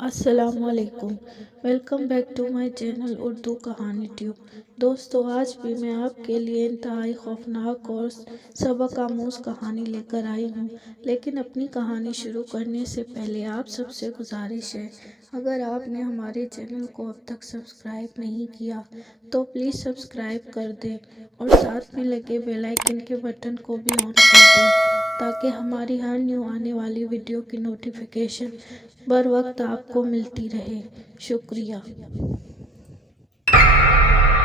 السلام علیکم۔ Welcome back to my channel Urdu کہانی ٹیوب۔ دوستو، آج بھی میں آپ کے لیے انتہائی خوفناک اور سبق آموز کہانی لے کر آئی ہوں، لیکن اپنی کہانی شروع کرنے سے پہلے آپ سب سے گزارش ہے، اگر آپ نے ہمارے چینل کو اب تک سبسکرائب نہیں کیا تو پلیز سبسکرائب کر دیں اور ساتھ میں لگے بیل آئیکن کے بٹن کو بھی آن کر دیں تاکہ ہماری ہر نیو آنے والی ویڈیو کی نوٹیفیکیشن بر وقت آپ کو ملتی رہے۔ شکریہ۔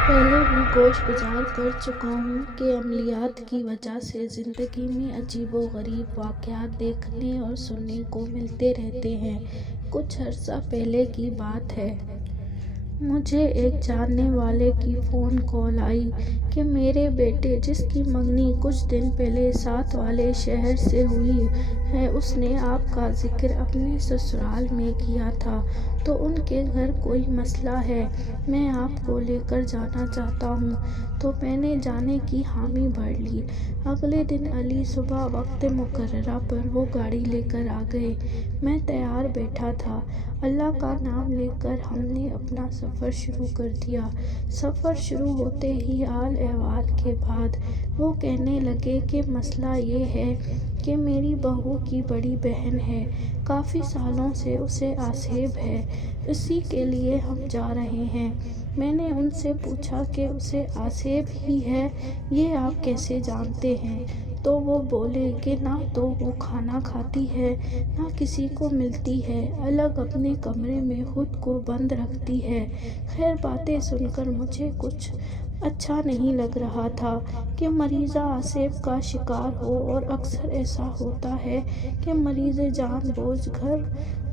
پہلے بھی گوش گزار کر چکا ہوں کہ عملیات کی وجہ سے زندگی میں عجیب و غریب واقعات دیکھنے اور سننے کو ملتے رہتے ہیں۔ کچھ عرصہ پہلے کی بات ہے، مجھے ایک جاننے والے کی فون کال آئی کہ میرے بیٹے، جس کی منگنی کچھ دن پہلے ساتھ والے شہر سے ہوئی ہے، اس نے آپ کا ذکر اپنے سسرال میں کیا تھا، تو ان کے گھر کوئی مسئلہ ہے، میں آپ کو لے کر جانا چاہتا ہوں۔ تو میں نے جانے کی حامی بھر لی۔ اگلے دن علی صبح وقت مقررہ پر وہ گاڑی لے کر آ گئے۔ میں تیار بیٹھا تھا۔ اللہ کا نام لے کر ہم نے اپنا سفر شروع کر دیا۔ سفر شروع ہوتے ہی حال احوال کے بعد وہ کہنے لگے کہ مسئلہ یہ ہے کہ میری بہو کی بڑی بہن ہے، کافی سالوں سے اسے آسیب ہے، اسی کے لیے ہم جا رہے ہیں۔ میں نے ان سے پوچھا کہ اسے آسیب ہی ہے، یہ آپ کیسے جانتے ہیں؟ تو وہ بولے کہ نہ تو وہ کھانا کھاتی ہے، نہ کسی کو ملتی ہے، الگ اپنے کمرے میں خود کو بند رکھتی ہے۔ خیر، باتیں سن کر مجھے کچھ اچھا نہیں لگ رہا تھا کہ مریضہ آسیب کا شکار ہو، اور اکثر ایسا ہوتا ہے کہ مریض جان بوجھ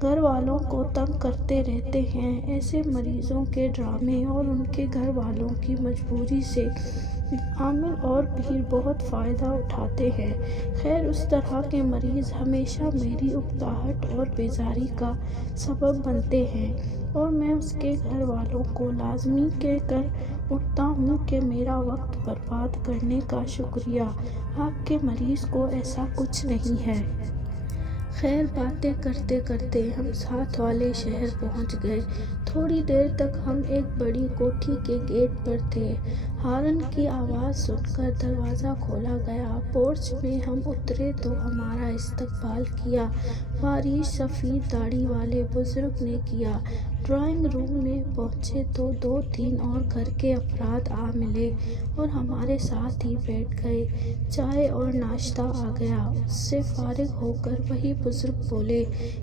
گھر والوں کو تنگ کرتے رہتے ہیں۔ ایسے مریضوں کے ڈرامے اور ان کے گھر والوں کی مجبوری سے عامل اور بھیڑ بہت فائدہ اٹھاتے ہیں۔ خیر، اس طرح کے مریض ہمیشہ میری اکتاہٹ اور بیزاری کا سبب بنتے ہیں، اور میں اس کے گھر والوں کو لازمی کہہ کر اٹھتا ہوں کہ میرا وقت برباد کرنے کا شکریہ، آپ کے مریض کو ایسا کچھ نہیں ہے۔ خیر، باتیں کرتے کرتے ہم ساتھ والے شہر پہنچ گئے۔ تھوڑی دیر تک ہم ایک بڑی کوٹھی کے گیٹ پر تھے۔ ہارن کی آواز سن کر دروازہ کھولا گیا۔ پورچ میں ہم اترے تو ہمارا استقبال کیا فارغ سفید داڑھی والے بزرگ نے کیا۔ ڈرائنگ روم میں پہنچے تو دو تین اور گھر کے افراد آ ملے اور ہمارے ساتھ ہی بیٹھ گئے۔ چائے اور ناشتہ آ گیا۔ اس سے فارغ ہو کر وہی بزرگ بولے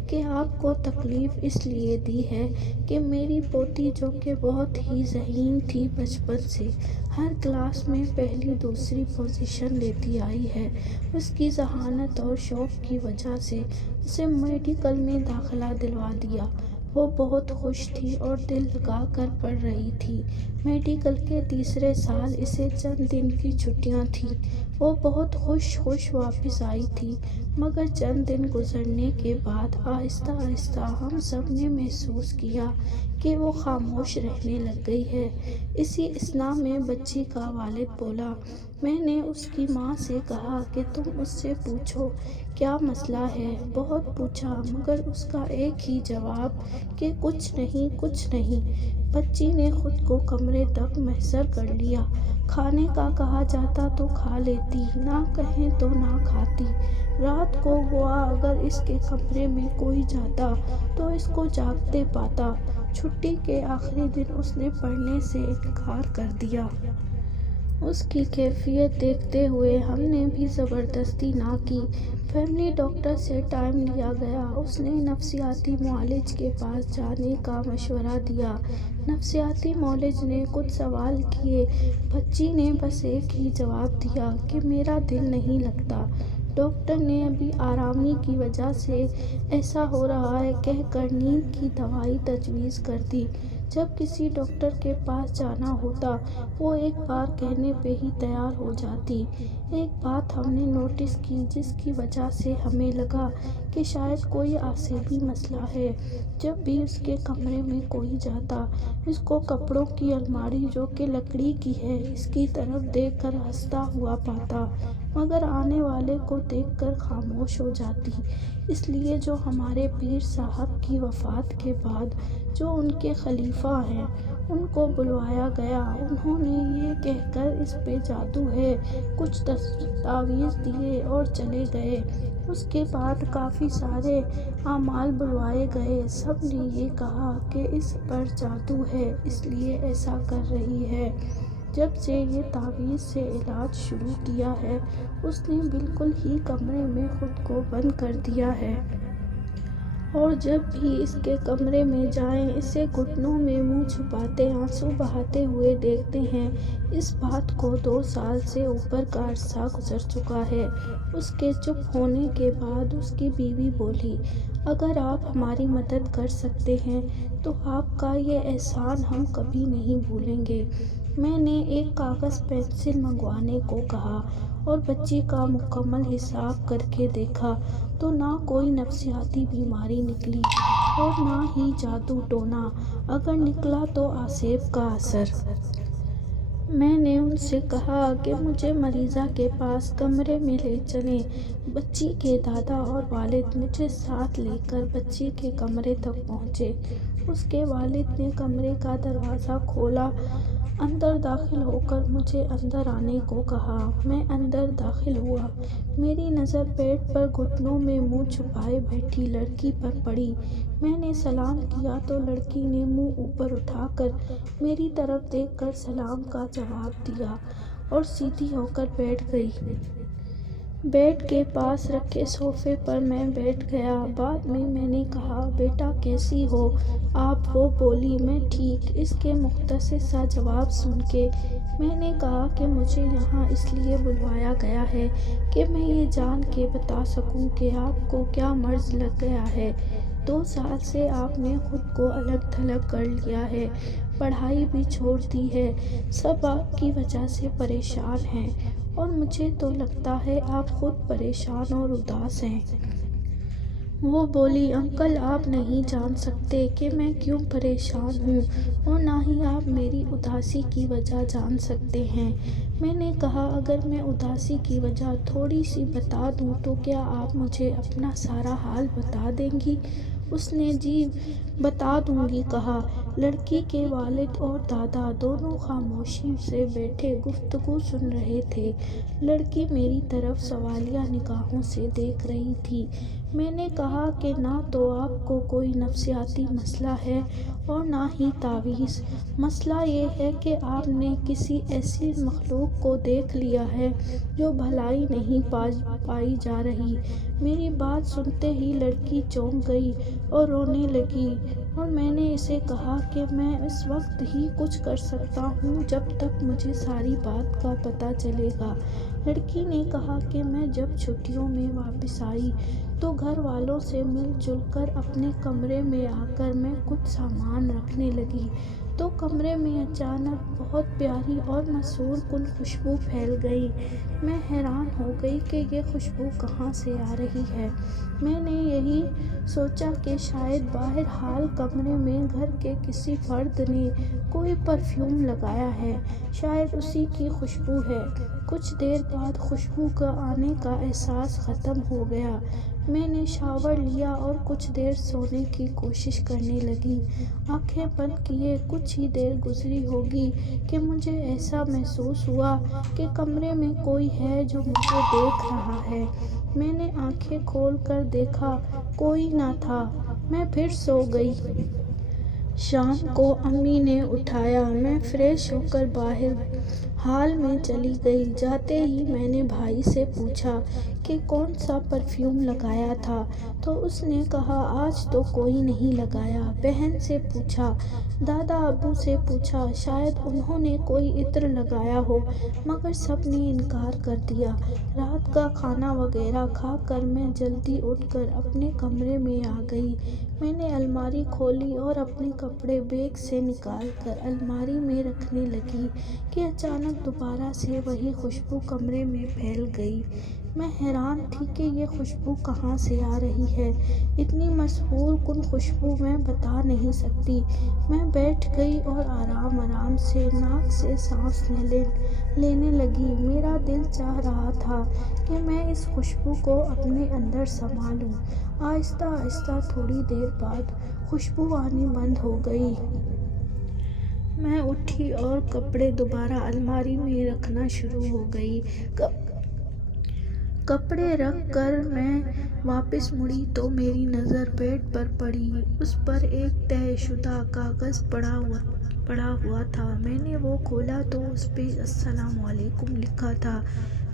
کہ آپ کو تکلیف اس لیے دی ہے کہ میری پوتی، جو کہ بہت ہی ذہین تھی، بچپن سے ہر کلاس میں پہلی دوسری پوزیشن لیتی آئی ہے، اس کی ذہانت اور شوق کی وجہ سے اسے میڈیکل میں داخلہ دلوا دیا۔ وہ بہت خوش تھی اور دل لگا کر پڑھ رہی تھی۔ میڈیکل کے تیسرے سال اسے چند دن کی چھٹیاں تھیں۔ وہ بہت خوش واپس آئی تھی، مگر چند دن گزرنے کے بعد آہستہ آہستہ ہم سب نے محسوس کیا کہ وہ خاموش رہنے لگ گئی ہے۔ اسی اثنا میں بچی کا والد بولا۔ میں نے اس کی ماں سے کہا کہ تم اس سے پوچھو کیا مسئلہ ہے۔ بہت پوچھا، مگر اس کا ایک ہی جواب کہ کچھ نہیں۔ بچی نے خود کو کمرے تک محصور کر لیا۔ کھانے کا کہا جاتا تو کھا لیتی، نہ کہیں تو نہ کھاتی۔ رات کو گوا اگر اس کے کمرے میں کوئی جاتا تو اس کو جاگتے پاتا۔ چھٹی کے آخری دن اس نے پڑھنے سے انکار کر دیا۔ اس کی کیفیت دیکھتے ہوئے ہم نے بھی زبردستی نہ کی۔ فیملی ڈاکٹر سے ٹائم لیا گیا۔ اس نے نفسیاتی معالج کے پاس جانے کا مشورہ دیا۔ نفسیاتی معالج نے کچھ سوال کیے۔ بچی نے بس ایک ہی جواب دیا کہ میرا دل نہیں لگتا۔ ڈاکٹر نے ابھی آرامی کی وجہ سے ایسا ہو رہا ہے کہہ کر نیند کی دوائی تجویز کر دی۔ جب کسی ڈاکٹر کے پاس جانا ہوتا، وہ ایک بار کہنے پہ ہی تیار ہو جاتی۔ ایک بات ہم نے نوٹس کی جس کی وجہ سے ہمیں لگا کہ شاید کوئی اعصابی مسئلہ ہے۔ جب بھی اس کے کمرے میں کوئی جاتا، اس کو کپڑوں کی الماری جو کہ لکڑی کی ہے اس کی طرف دیکھ کر ہنستا ہوا پاتا، مگر آنے والے کو دیکھ کر خاموش ہو جاتی۔ اس لیے جو ہمارے پیر صاحب کی وفات کے بعد جو ان کے خلیفہ ہیں ان کو بلوایا گیا، انہوں نے یہ کہہ کر اس پہ جادو ہے کچھ تعویذ دیے اور چلے گئے۔ اس کے بعد کافی سارے عمال بلوائے گئے، سب نے یہ کہا کہ اس پر جادو ہے اس لیے ایسا کر رہی ہے۔ جب سے یہ تعویذ سے علاج شروع کیا ہے اس نے بالکل ہی کمرے میں خود کو بند کر دیا ہے، اور جب بھی اس کے کمرے میں جائیں اسے گھٹنوں میں منہ چھپاتے آنسو بہاتے ہوئے دیکھتے ہیں۔ اس بات کو 2 سال سے اوپر کا عرصہ گزر چکا ہے۔ اس کے چپ ہونے کے بعد اس کی بیوی بولی، اگر آپ ہماری مدد کر سکتے ہیں تو آپ کا یہ احسان ہم کبھی نہیں بھولیں گے۔ میں نے ایک کاغذ پنسل منگوانے کو کہا اور بچی کا مکمل حساب کر کے دیکھا تو نہ کوئی نفسیاتی بیماری نکلی اور نہ ہی جادو ٹونا، اگر نکلا تو اعصاب کا اثر۔ میں نے ان سے کہا کہ مجھے مریضہ کے پاس کمرے میں لے چلیں۔ بچی کے دادا اور والد مجھے ساتھ لے کر بچی کے کمرے تک پہنچے۔ اس کے والد نے کمرے کا دروازہ کھولا، اندر داخل ہو کر مجھے اندر آنے کو کہا۔ میں اندر داخل ہوا، میری نظر بیڈ پر گھٹنوں میں منہ چھپائے بیٹھی لڑکی پر پڑی۔ میں نے سلام کیا تو لڑکی نے منہ اوپر اٹھا کر میری طرف دیکھ کر سلام کا جواب دیا اور سیدھی ہو کر بیٹھ گئی۔ بیڈ کے پاس رکھے صوفے پر میں بیٹھ گیا۔ بعد میں نے کہا، بیٹا کیسی ہو آپ؟ وہ بولی، میں ٹھیک۔ اس کے مختصر سا جواب سن کے میں نے کہا کہ مجھے یہاں اس لیے بلوایا گیا ہے کہ میں یہ جان کے بتا سکوں کہ آپ کو کیا مرض لگ گیا ہے۔ 2 سال سے آپ نے خود کو الگ تھلگ کر لیا ہے، پڑھائی بھی چھوڑ دی ہے، سب آپ کی وجہ سے پریشان ہیں اور مجھے تو لگتا ہے آپ خود پریشان اور اداس ہیں۔ وہ بولی، انکل آپ نہیں جان سکتے کہ میں کیوں پریشان ہوں اور نہ ہی آپ میری اداسی کی وجہ جان سکتے ہیں۔ میں نے کہا، اگر میں اداسی کی وجہ تھوڑی سی بتا دوں تو کیا آپ مجھے اپنا سارا حال بتا دیں گی؟ اس نے جی بتا دوں گی کہا۔ لڑکی کے والد اور دادا دونوں خاموشی سے بیٹھے گفتگو سن رہے تھے۔ لڑکی میری طرف سوالیہ نگاہوں سے دیکھ رہی تھی۔ میں نے کہا کہ نہ تو آپ کو کوئی نفسیاتی مسئلہ ہے اور نہ ہی تعویذ، مسئلہ یہ ہے کہ آپ نے کسی ایسی مخلوق کو دیکھ لیا ہے جو بھلائی نہیں پائی جا رہی۔ میری بات سنتے ہی لڑکی چونک گئی اور رونے لگی اور میں نے اسے کہا کہ میں اس وقت ہی کچھ کر سکتا ہوں جب تک مجھے ساری بات کا پتہ چلے گا۔ لڑکی نے کہا کہ میں جب چھٹیوں میں واپس آئی تو گھر والوں سے مل جل کر اپنے کمرے میں آ کر میں کچھ سامان رکھنے لگی تو کمرے میں اچانک بہت پیاری اور مسحور کن خوشبو پھیل گئی۔ میں حیران ہو گئی کہ یہ خوشبو کہاں سے آ رہی ہے۔ میں نے یہی سوچا کہ شاید بہرحال کمرے میں گھر کے کسی فرد نے کوئی پرفیوم لگایا ہے، شاید اسی کی خوشبو ہے۔ کچھ دیر بعد خوشبو کا آنے کا احساس ختم ہو گیا۔ میں نے شاور لیا اور کچھ دیر سونے کی کوشش کرنے لگی۔ آنکھیں بند کیے کچھ ہی دیر گزری ہوگی کہ مجھے ایسا محسوس ہوا کہ کمرے میں کوئی ہے جو مجھے دیکھ رہا ہے۔ میں نے آنکھیں کھول کر دیکھا، کوئی نہ تھا۔ میں پھر سو گئی۔ شام کو امی نے اٹھایا۔ میں فریش ہو کر باہر ہال میں چلی گئی۔ جاتے ہی میں نے بھائی سے پوچھا کہ کون سا پرفیوم لگایا تھا تو اس نے کہا آج تو کوئی نہیں لگایا۔ بہن سے پوچھا، دادا ابو سے پوچھا، شاید انہوں نے کوئی عطر لگایا ہو، مگر سب نے انکار کر دیا۔ رات کا کھانا وغیرہ کھا کر میں جلدی اٹھ کر اپنے کمرے میں آ گئی۔ میں نے الماری کھولی اور اپنے کپڑے بیگ سے نکال کر الماری میں رکھنے لگی کہ اچانک اچانک دوبارہ سے وہی خوشبو کمرے میں پھیل گئی۔ میں حیران تھی کہ یہ خوشبو کہاں سے آ رہی ہے، اتنی مسحور کن خوشبو میں بتا نہیں سکتی۔ میں بیٹھ گئی اور آرام آرام سے ناک سے سانس لینے لگی۔ میرا دل چاہ رہا تھا کہ میں اس خوشبو کو اپنے اندر سما لوں۔ آہستہ آہستہ تھوڑی دیر بعد خوشبو آنی بند ہو گئی۔ میں اٹھی اور کپڑے دوبارہ الماری میں رکھنا شروع ہو گئی۔ کپڑے رکھ کر میں واپس مڑی تو میری نظر بیڈ پر پڑی۔ اس پر ایک طے شدہ کاغذ پڑا ہوا تھا۔ میں نے وہ کھولا تو اس پہ السلام علیکم لکھا تھا۔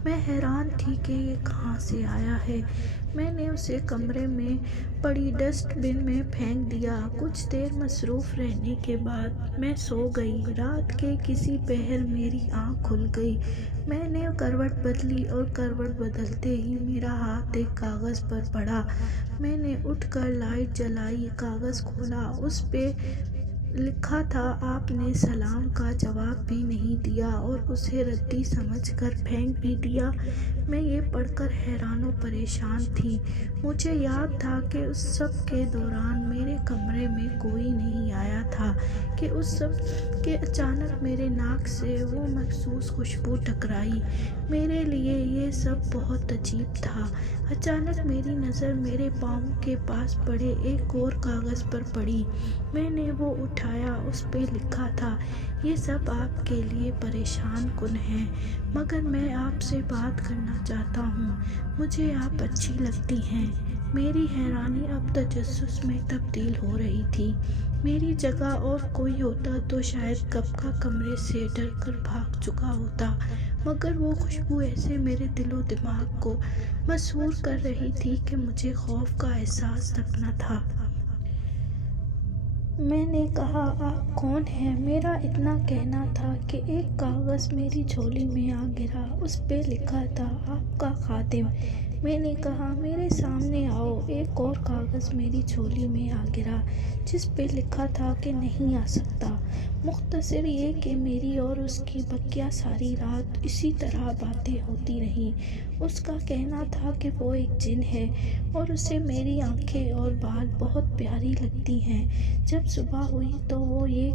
میں حیران تھی کہ یہ کہاں سے آیا ہے۔ میں نے اسے کمرے میں پڑی ڈسٹ بن میں پھینک دیا۔ کچھ دیر مصروف رہنے کے بعد میں سو گئی۔ رات کے کسی پہر میری آنکھ کھل گئی۔ میں نے کروٹ بدلی اور کروٹ بدلتے ہی میرا ہاتھ ایک کاغذ پر پڑا۔ میں نے اٹھ کر لائٹ جلائی، کاغذ کھولا۔ اس پہ لکھا تھا آپ نے سلام کا جواب بھی نہیں دیا اور اسے ردی سمجھ کر پھینک بھی دیا۔ میں یہ پڑھ کر حیران و پریشان تھی۔ مجھے یاد تھا کہ اس سب کے دوران میرے کمرے میں کوئی نہیں آیا تھا کہ اچانک میرے ناک سے وہ مخصوص خوشبو ٹکرائی۔ میرے لیے یہ سب بہت عجیب تھا۔ اچانک میری نظر میرے پاؤں کے پاس پڑے ایک اور کاغذ پر پڑی۔ میں نے وہ اٹھایا۔ اس پہ لکھا تھا یہ سب آپ کے لیے پریشان کن ہے، مگر میں آپ سے بات کرنا چاہتا ہوں۔ مجھے آپ اچھی لگتی ہیں۔ میری حیرانی اب تجسس میں تبدیل ہو رہی تھی۔ میری جگہ اور کوئی ہوتا تو شاید کب کا کمرے سے ڈر کر بھاگ چکا ہوتا، مگر وہ خوشبو ایسے میرے دل و دماغ کو مسحور کر رہی تھی کہ مجھے خوف کا احساس تک نہ تھا۔ میں نے کہا آپ کون ہیں؟ میرا اتنا کہنا تھا کہ ایک کاغذ میری جھولی میں آ گرا۔ اس پہ لکھا تھا آپ کا خادم۔ میں نے کہا میرے سامنے آؤ۔ ایک اور کاغذ میری جھولی میں آ گرا جس پہ لکھا تھا کہ نہیں آ سکتا۔ مختصر یہ کہ میری اور اس کی بقیہ ساری رات اسی طرح باتیں ہوتی رہیں۔ اس کا کہنا تھا کہ وہ ایک جن ہے اور اسے میری آنکھیں اور بال بہت پیاری لگتی ہیں۔ جب صبح ہوئی تو وہ یہ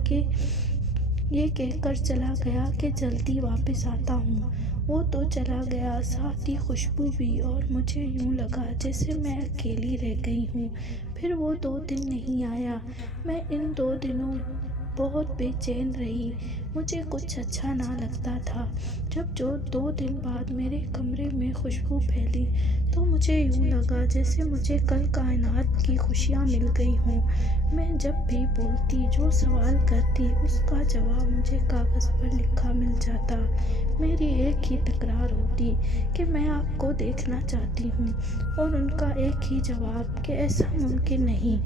کہہ کر چلا گیا کہ جلدی واپس آتا ہوں۔ وہ تو چلا گیا، ساتھ ہی خوشبو بھی، اور مجھے یوں لگا جیسے میں اکیلی رہ گئی ہوں۔ پھر وہ 2 دن نہیں آیا۔ میں ان 2 دنوں بہت بے چین رہی۔ مجھے کچھ اچھا نہ لگتا تھا۔ جب 2 دن بعد میرے کمرے میں خوشبو پھیلی تو مجھے یوں لگا جیسے مجھے کل کائنات کی خوشیاں مل گئی ہوں۔ میں جب بھی بولتی، جو سوال کرتی، اس کا جواب مجھے کاغذ پر لکھا مل جاتا۔ میری ایک ہی تکرار ہوتی کہ میں آپ کو دیکھنا چاہتی ہوں، اور ان کا ایک ہی جواب کہ ایسا ممکن نہیں۔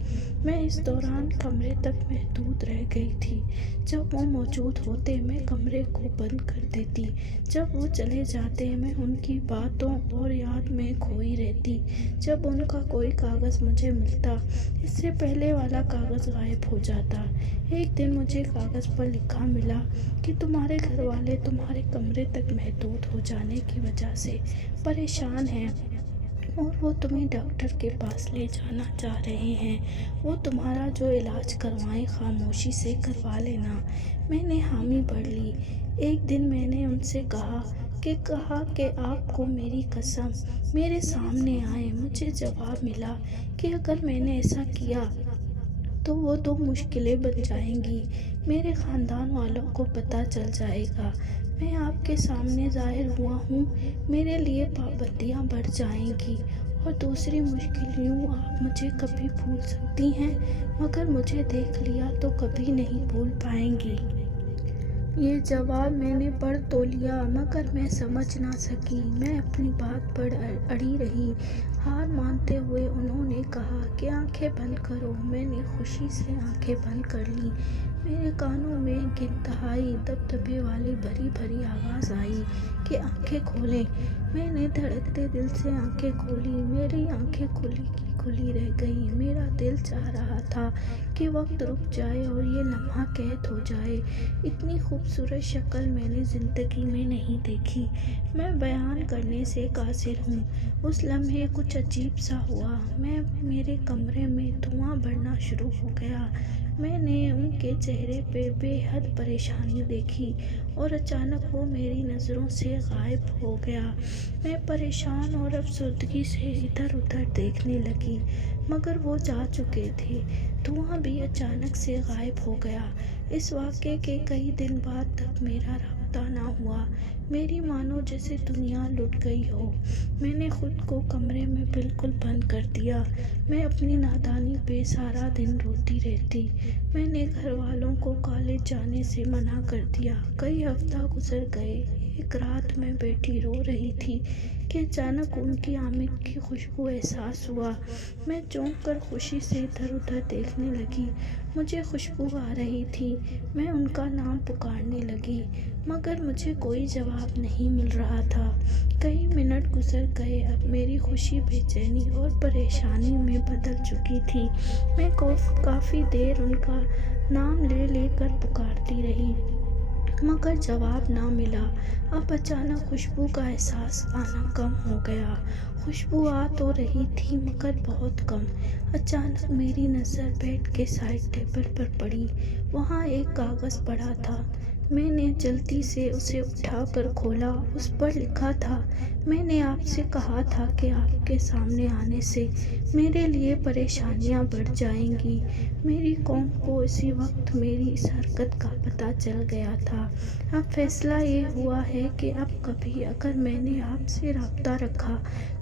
میں اس دوران کمرے تک محدود رہ گئی تھی۔ جب وہ موجود ہوتے میں کمرے کو بند کر دیتی، جب وہ چلے جاتے میں ان کی باتوں اور یاد میں کھوئی رہتی۔ جب ان کا کوئی کاغذ مجھے ملتا، اس سے پہلے والا کاغذ غائب ہو جاتا۔ ایک دن مجھے کاغذ پر لکھا ملا کہ تمہارے گھر والے تمہارے کمرے تک محدود ہو جانے کی وجہ سے پریشان ہیں اور وہ تمہیں ڈاکٹر کے پاس لے جانا چاہ رہے ہیں۔ وہ تمہارا جو علاج کروائیں خاموشی سے کروا لینا۔ میں نے حامی بھر لی۔ ایک دن میں نے ان سے کہا کہ آپ کو میری قسم میرے سامنے آئیں۔ مجھے جواب ملا کہ اگر میں نے ایسا کیا تو وہ 2 مشکلیں بن جائیں گی۔ میرے خاندان والوں کو پتہ چل جائے گا میں آپ کے سامنے ظاہر ہوا ہوں، میرے لیے پابندیاں بڑھ جائیں گی، اور دوسری مشکل یوں آپ مجھے کبھی بھول سکتی ہیں مگر مجھے دیکھ لیا تو کبھی نہیں بھول پائیں گی۔ یہ جواب میں نے پڑھ تو لیا مگر میں سمجھ نہ سکی۔ میں اپنی بات پر اڑی رہی۔ ہار مانتے ہوئے انہوں نے کہا کہ آنکھیں بند کرو۔ میں نے خوشی سے آنکھیں بند کر لیں۔ میرے کانوں میں ایک انتہائی دبدبے والی بھری بھری آواز آئی کہ آنکھیں کھولیں۔ میں نے دھڑکتے دل سے آنکھیں کھولی، میری آنکھیں کھلی کی کھلی رہ گئیں۔ میرا دل چاہ رہا تھا کہ وقت رک جائے اور یہ لمحہ قید ہو جائے۔ اتنی خوبصورت شکل میں نے زندگی میں نہیں دیکھی، میں بیان کرنے سے قاصر ہوں۔ اس لمحے کچھ عجیب سا ہوا، میرے کمرے میں دھواں بڑھنا شروع ہو گیا۔ میں نے ان کے چہرے پہ بے حد پریشانی دیکھی اور اچانک وہ میری نظروں سے غائب ہو گیا۔ میں پریشان اور افسردگی سے ادھر ادھر دیکھنے لگی، مگر وہ جا چکے تھے۔ دھواں بھی اچانک سے غائب ہو گیا۔ اس واقعے کے کئی دن بعد تک میرا رابطہ نہ ہوا، میری مانو جیسے دنیا لٹ گئی ہو۔ میں نے خود کو کمرے میں بالکل بند کر دیا۔ میں اپنی نادانی پہ سارا دن روتی رہتی۔ میں نے گھر والوں کو کالج جانے سے منع کر دیا۔ کئی ہفتہ گزر گئے۔ ایک رات میں بیٹھی رو رہی تھی کہ اچانک ان کی آمد کی خوشبو احساس ہوا۔ میں چونک کر خوشی سے ادھر ادھر دیکھنے لگی۔ مجھے خوشبو آ رہی تھی، میں ان کا نام پکارنے لگی، مگر مجھے کوئی جواب نہیں مل رہا تھا۔ کئی منٹ گزر گئے، اب میری خوشی بے چینی اور پریشانی میں بدل چکی تھی۔ میں کافی دیر ان کا نام لے لے کر پکارتی رہی، مگر جواب نہ ملا۔ اب اچانک خوشبو کا احساس آنا کم ہو گیا۔ خوشبو آ تو رہی تھی مگر بہت کم۔ اچانک میری نظر بیڈ کے سائڈ ٹیبل پر پڑی، وہاں ایک کاغذ پڑا تھا۔ میں نے جلدی سے اسے اٹھا کر کھولا۔ اس پر لکھا تھا، میں نے آپ سے کہا تھا کہ آپ کے سامنے آنے سے میرے لیے پریشانیاں بڑھ جائیں گی۔ میری قوم کو اسی وقت میری اس حرکت کا پتہ چل گیا تھا۔ اب فیصلہ یہ ہوا ہے کہ اب کبھی اگر میں نے آپ سے رابطہ رکھا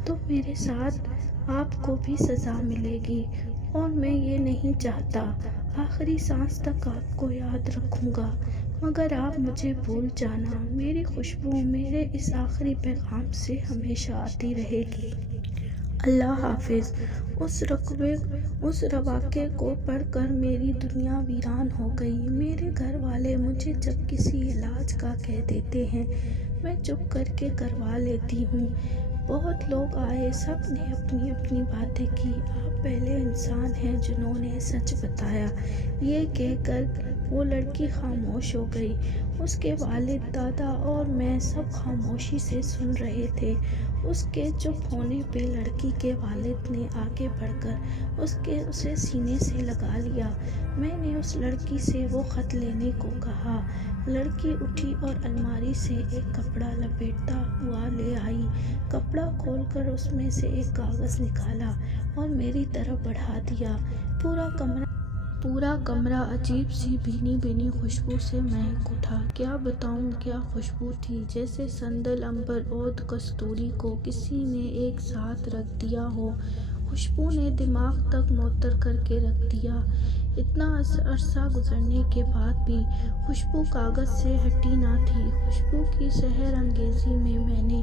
تو میرے ساتھ آپ کو بھی سزا ملے گی، اور میں یہ نہیں چاہتا۔ آخری سانس تک آپ کو یاد رکھوں گا، مگر آپ مجھے بھول جانا۔ میری خوشبو میرے اس آخری پیغام سے ہمیشہ آتی رہے گی۔ اللہ حافظ۔ اس واقعے کو پڑھ کر میری دنیا ویران ہو گئی۔ میرے گھر والے مجھے جب کسی علاج کا کہہ دیتے ہیں، میں چپ کر کے کروا لیتی ہوں۔ بہت لوگ آئے، سب نے اپنی اپنی باتیں کی۔ آپ پہلے انسان ہیں جنہوں نے سچ بتایا۔ یہ کہہ کر وہ لڑکی خاموش ہو گئی۔ اس کے والد، دادا اور میں سب خاموشی سے سن رہے تھے۔ اس کے چپ ہونے پہ لڑکی کے والد نے آگے بڑھ کر اسے سینے سے لگا لیا۔ میں نے اس لڑکی سے وہ خط لینے کو کہا۔ لڑکی اٹھی اور الماری سے ایک کپڑا لپیٹا ہوا لے آئی۔ کپڑا کھول کر اس میں سے ایک کاغذ نکالا اور میری طرف بڑھا دیا۔ پورا کمرہ عجیب سی بھینی بھینی خوشبو سے مہک اٹھا۔ کیا بتاؤں کیا خوشبو تھی، جیسے سندل، عنبر اور کستوری کو کسی نے ایک ساتھ رکھ دیا ہو۔ خوشبو نے دماغ تک معطر کر کے رکھ دیا۔ اتنا عرصہ گزرنے کے بعد بھی خوشبو کاغذ سے ہٹی نہ تھی۔ خوشبو کی سحر انگیزی میں نے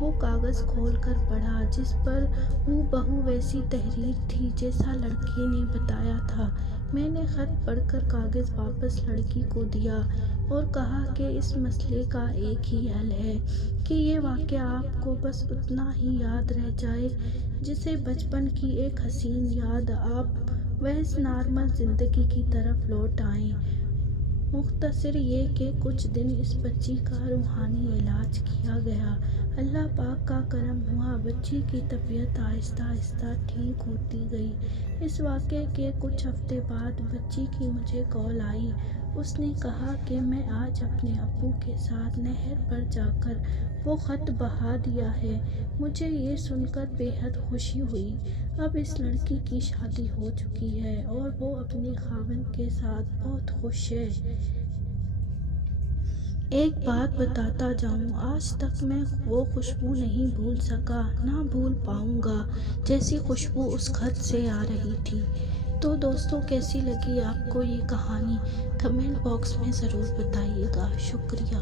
وہ کاغذ کھول کر پڑھا، جس پر ہو بہو ویسی تحریر تھی جیسا لڑکی نے بتایا تھا۔ میں نے خط پڑھ کر کاغذ واپس لڑکی کو دیا اور کہا کہ اس مسئلے کا ایک ہی حل ہے کہ یہ واقعہ آپ کو بس اتنا ہی یاد رہ جائے جیسے بچپن کی ایک حسین یاد۔ آپ محض نارمل زندگی کی طرف لوٹ آئیں۔ مختصر یہ کہ کچھ دن اس بچی کا روحانی علاج کیا گیا۔ اللہ پاک کا کرم ہوا، بچی کی طبیعت آہستہ آہستہ ٹھیک ہوتی گئی۔ اس واقعے کے کچھ ہفتے بعد بچی کی مجھے کال آئی۔ اس نے کہا کہ میں آج اپنے ابو کے ساتھ نہر پر جا کر وہ خط بہا دیا ہے۔ مجھے یہ سن کر بے حد خوشی ہوئی۔ اب اس لڑکی کی شادی ہو چکی ہے اور وہ اپنے خاوند کے ساتھ بہت خوش ہے۔ ایک بات بتاتا جاؤں، آج تک میں وہ خوشبو نہیں بھول سکا، نہ بھول پاؤں گا، جیسی خوشبو اس خط سے آ رہی تھی۔ تو دوستو، کیسی لگی آپ کو یہ کہانی؟ کمنٹ باکس میں ضرور بتائیے گا۔ شکریہ۔